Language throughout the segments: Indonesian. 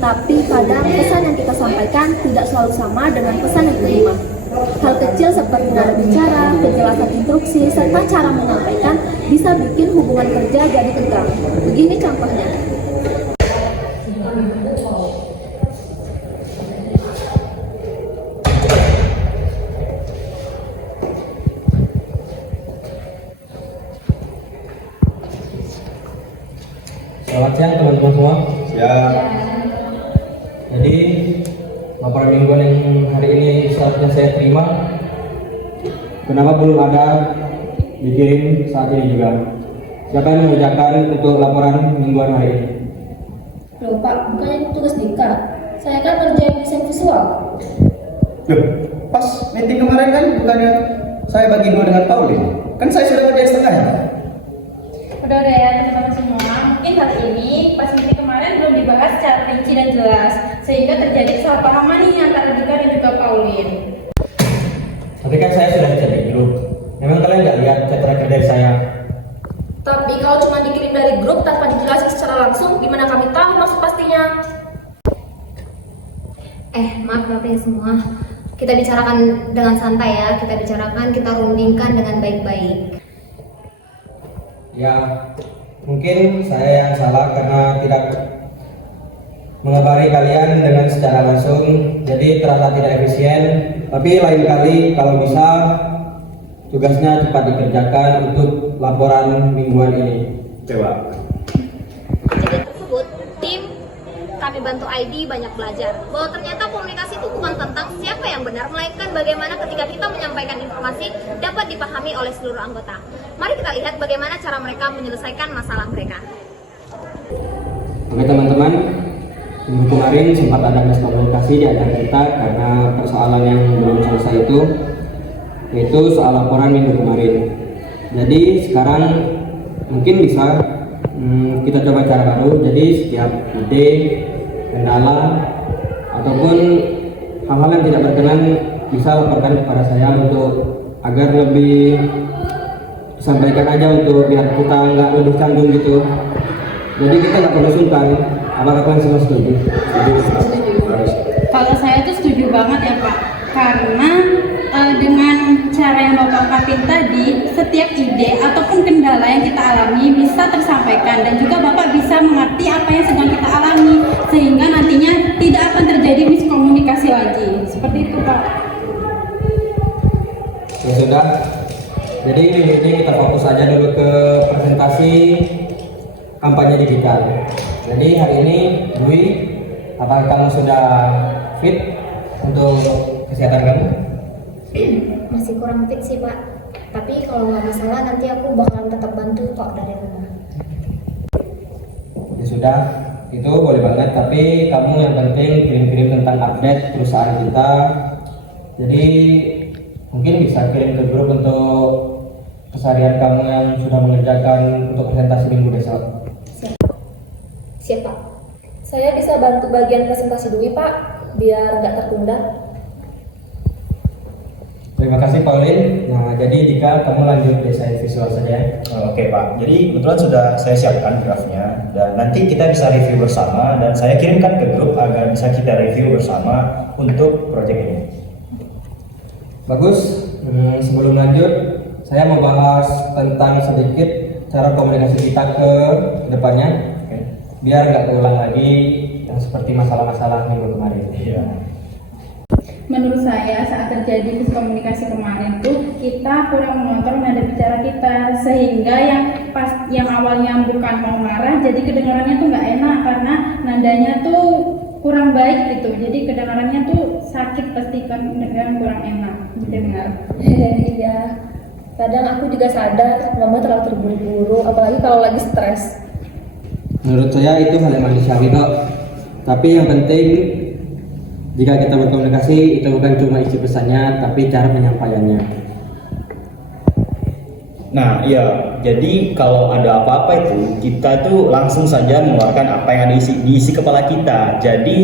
Tapi kadang pesan yang kita sampaikan tidak selalu sama dengan pesan yang diterima. Hal kecil seperti nada bicara, kejelasan instruksi, serta cara menyampaikan bisa bikin hubungan kerja jadi tegang. Begini contohnya. Selamat siang teman-teman semua. Siap. Jadi laporan mingguan yang hari ini seharusnya saya terima, kenapa belum ada dikirim saat ini juga? Siapa yang mengerjakan untuk laporan mingguan hari ini? Loh Pak, bukannya itu tugas Dika? Saya kan kerjain desain visual. Loh, pas meeting kemarin kan bukannya saya bagi dua dengan Pauline? Kan saya sudah kerja setengah ya? Udah ya teman-teman semua, mungkin hal ini pas meeting kemarin belum dibahas secara rinci dan jelas, sehingga terjadi kesalahpahaman nih antara Dika dan juga Pauline. Tapi kan saya sudah cek di grup. Memang kalian nggak lihat chat terakhir dari saya? Tapi kalau cuma dikirim dari grup tanpa dijelasin secara langsung, gimana kami tahu maksud pastinya? Maaf Bapak semua. Kita bicarakan dengan santai ya, kita rundingkan dengan baik-baik. Ya, mungkin saya yang salah karena tidak mengabari kalian dengan secara langsung, jadi terasa tidak efisien. Tapi lain kali kalau bisa tugasnya cepat dikerjakan untuk laporan mingguan ini. Coba. Kejadian tersebut, tim kami bantu ID banyak belajar bahwa ternyata komunikasi itu bukan tentang siapa yang benar, melainkan bagaimana ketika kita menyampaikan informasi dapat dipahami oleh seluruh anggota. Mari kita lihat bagaimana cara mereka menyelesaikan masalah mereka. Oke teman-teman, minggu kemarin sempat ada miskomunikasi di antara kita karena persoalan yang belum selesai itu, yaitu soal laporan minggu kemarin. Jadi sekarang mungkin bisa kita coba cara baru. Jadi setiap ide, kendala, ataupun hal-hal yang tidak berkenan bisa laporkan kepada saya untuk agar lebih disampaikan aja untuk biar kita nggak lebih canggung gitu. Jadi kita nggak perlu sungkan. Apakah kalian semua setuju? Kalau saya tuh setuju banget ya Pak, karena dengan cara yang Bapak ungkapin tadi, setiap ide ataupun kendala yang kita alami bisa tersampaikan dan juga Bapak bisa mengerti apa yang sedang kita alami, sehingga nantinya tidak akan terjadi miskomunikasi lagi. Seperti itu Pak. Ya sudah. Jadi minggu ini kita fokus aja dulu ke presentasi kampanye digital. Jadi hari ini Dwi, apakah kamu sudah fit untuk kesehatan kamu? Masih kurang fit sih Pak, tapi kalau nggak masalah nanti aku bakalan tetap bantu kok dari rumah. Ya sudah, itu boleh banget. Tapi kamu yang penting kirim-kirim tentang update perusahaan kita. Jadi mungkin bisa kirim ke grup untuk keseharian kamu yang sudah mengerjakan untuk presentasi minggu besok. Siap Pak. Saya bisa bantu bagian presentasi Dwi Pak, biar nggak tertunda. Terima kasih Pauline. Nah, jadi Dika, kamu lanjut desain visual saja. Oke Pak, jadi kebetulan sudah saya siapkan draftnya dan nanti kita bisa review bersama dan saya kirimkan ke grup agar bisa kita review bersama untuk proyek ini. Bagus. Sebelum lanjut, saya mau bahas tentang sedikit cara komunikasi kita ke depannya, biar nggak keulang lagi yang seperti masalah-masalah minggu kemarin. Iya. Menurut saya saat terjadi miskomunikasi kemarin tuh kita kurang mengontrol nada bicara kita, sehingga yang awalnya bukan mau marah jadi kedengarannya tuh nggak enak karena nadanya tuh kurang baik gitu, jadi kedengarannya tuh sakit pastikan dan kurang enak. Dengar. Iya. Kadang aku juga sadar mama terlalu terburu-buru, apalagi kalau lagi stres. Menurut saya itu hal yang manusiawi kok. Tapi yang penting jika kita berkomunikasi itu bukan cuma isi pesannya, tapi cara penyampaiannya. Nah, iya. Jadi kalau ada apa-apa itu kita tuh langsung saja mengeluarkan apa yang ada di isi kepala kita. Jadi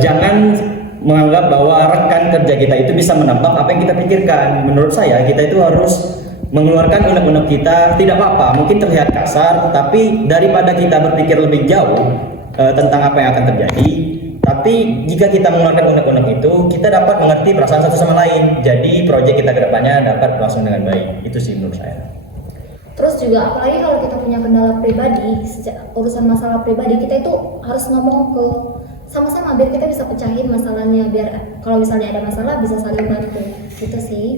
jangan menganggap bahwa rekan kerja kita itu bisa menebak apa yang kita pikirkan. Menurut saya kita itu harus mengeluarkan unek-unek kita. Tidak apa-apa, mungkin terlihat kasar, tapi daripada kita berpikir lebih jauh, tentang apa yang akan terjadi. Tapi jika kita mengeluarkan unek-unek itu, kita dapat mengerti perasaan satu sama lain. Jadi proyek kita ke depannya dapat berlangsung dengan baik. Itu sih menurut saya. Terus juga apalagi kalau kita punya kendala pribadi, urusan masalah pribadi, kita itu harus ngomong ke sama-sama biar kita bisa pecahin masalahnya, biar kalau misalnya ada masalah bisa saling bantu. Gitu sih.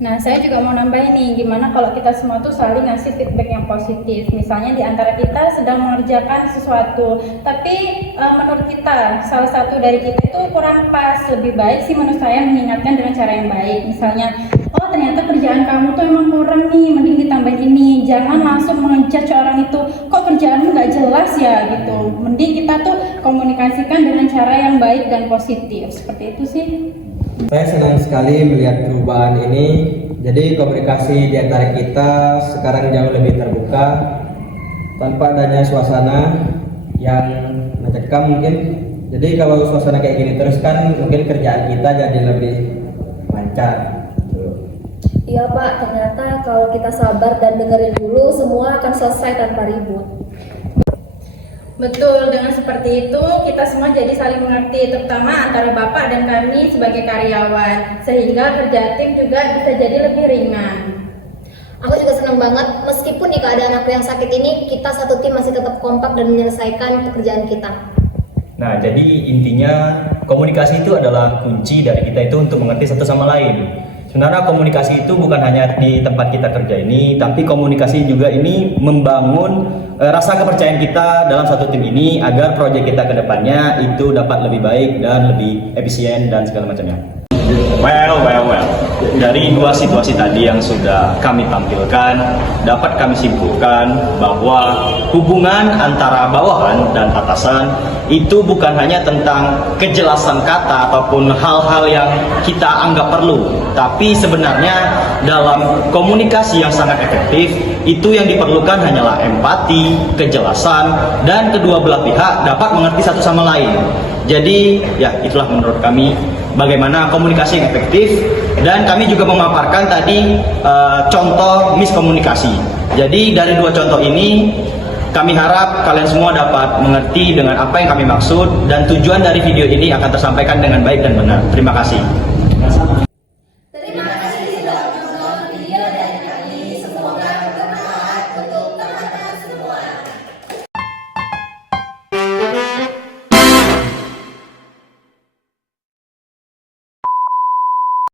Nah, saya juga mau nambahin nih, gimana kalau kita semua tuh saling ngasih feedback yang positif. Misalnya di antara kita sedang mengerjakan sesuatu, tapi menurut kita, salah satu dari kita itu kurang pas. Lebih baik sih menurut saya mengingatkan dengan cara yang baik. Misalnya, oh ternyata kerjaan kamu tuh emang kurang nih, mending ditambahin ini. Jangan langsung mengejudge orang itu, kok kerjaanmu gak jelas ya gitu. Mending kita tuh komunikasikan dengan cara yang baik dan positif. Seperti itu sih. Saya senang sekali melihat perubahan ini. Jadi komunikasi di antara kita sekarang jauh lebih terbuka tanpa adanya suasana yang mencekam mungkin. Jadi kalau suasana kayak gini terus kan mungkin kerjaan kita jadi lebih lancar. Iya Pak, ternyata kalau kita sabar dan dengerin dulu, semua akan selesai tanpa ribut. Betul, dengan seperti itu kita semua jadi saling mengerti, terutama antara Bapak dan kami sebagai karyawan, sehingga kerja tim juga bisa jadi lebih ringan. Aku juga senang banget, meskipun di keadaan aku yang sakit ini, kita satu tim masih tetap kompak dan menyelesaikan pekerjaan kita. Nah, jadi intinya komunikasi itu adalah kunci dari kita itu untuk mengerti satu sama lain. Sebenarnya komunikasi itu bukan hanya di tempat kita kerja ini, tapi komunikasi juga ini membangun rasa kepercayaan kita dalam satu tim ini agar proyek kita ke depannya itu dapat lebih baik dan lebih efisien dan segala macamnya. Well. Dari dua situasi tadi yang sudah kami tampilkan, dapat kami simpulkan bahwa hubungan antara bawahan dan atasan itu bukan hanya tentang kejelasan kata ataupun hal-hal yang kita anggap perlu, tapi sebenarnya dalam komunikasi yang sangat efektif, itu yang diperlukan hanyalah empati, kejelasan, dan kedua belah pihak dapat mengerti satu sama lain. Jadi ya itulah menurut kami bagaimana komunikasi yang efektif, dan kami juga memaparkan tadi contoh miskomunikasi. Jadi dari dua contoh ini kami harap kalian semua dapat mengerti dengan apa yang kami maksud, dan tujuan dari video ini akan tersampaikan dengan baik dan benar. Terima kasih.